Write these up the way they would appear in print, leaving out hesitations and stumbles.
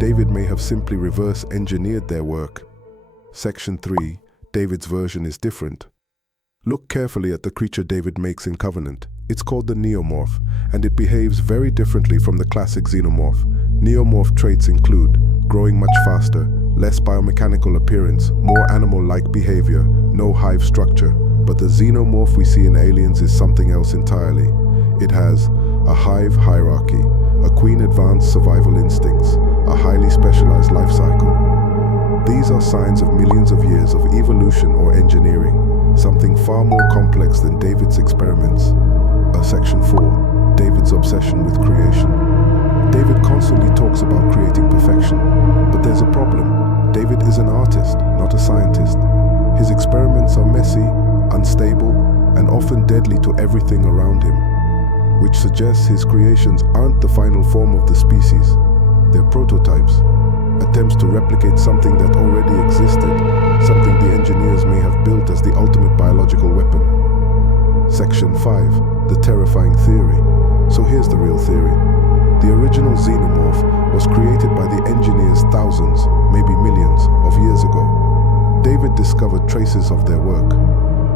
David may have simply reverse engineered their work. Section 3. David's version is different. Look carefully at the creature David makes in Covenant. It's called the Neomorph, and it behaves very differently from the classic Xenomorph. Neomorph traits include growing much faster, less biomechanical appearance, more animal-like behavior, no hive structure. But the Xenomorph we see in Aliens is something else entirely. It has a hive hierarchy, a queen advanced survival instincts, a highly specialized life cycle. These are signs of millions of years of evolution or engineering, something far more complex than David's experiments. Section 4. David's obsession with creation. David constantly talks about creating perfection, but there's a problem. David is an artist, not a scientist. His experiments are messy, unstable, and often deadly to everything around him, which suggests his creations aren't the final form of the species. They're prototypes, attempts to replicate something that already existed, something the engineers may have built as the ultimate biological weapon. Section 5. The terrifying theory. So here's the real theory. The original Xenomorph was created by the engineers thousands, maybe millions, of years ago. David discovered traces of their work.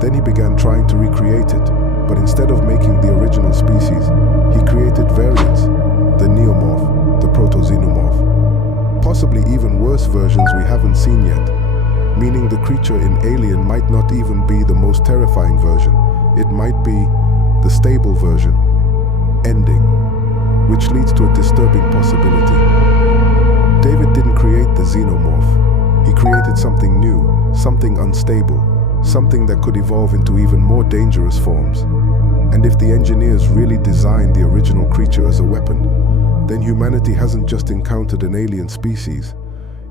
Then he began trying to recreate it, but instead of making the original species, he created variants, the Neomorph, the Proto-Xenomorph. Possibly even worse versions we haven't seen yet, meaning the creature in Alien might not even be the most terrifying version. It might be the stable version, ending, which leads to a disturbing possibility. David didn't create the Xenomorph. He created something new, something unstable, something that could evolve into even more dangerous forms. And if the engineers really designed the original creature as a weapon, then humanity hasn't just encountered an alien species.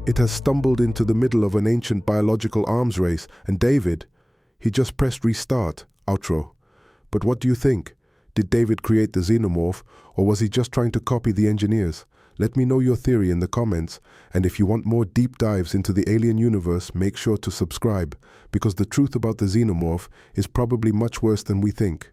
It has stumbled into the middle of an ancient biological arms race, and David, he just pressed restart, outro. But what do you think? Did David create the Xenomorph, or was he just trying to copy the engineers? Let me know your theory in the comments, and if you want more deep dives into the alien universe, make sure to subscribe, because the truth about the Xenomorph is probably much worse than we think.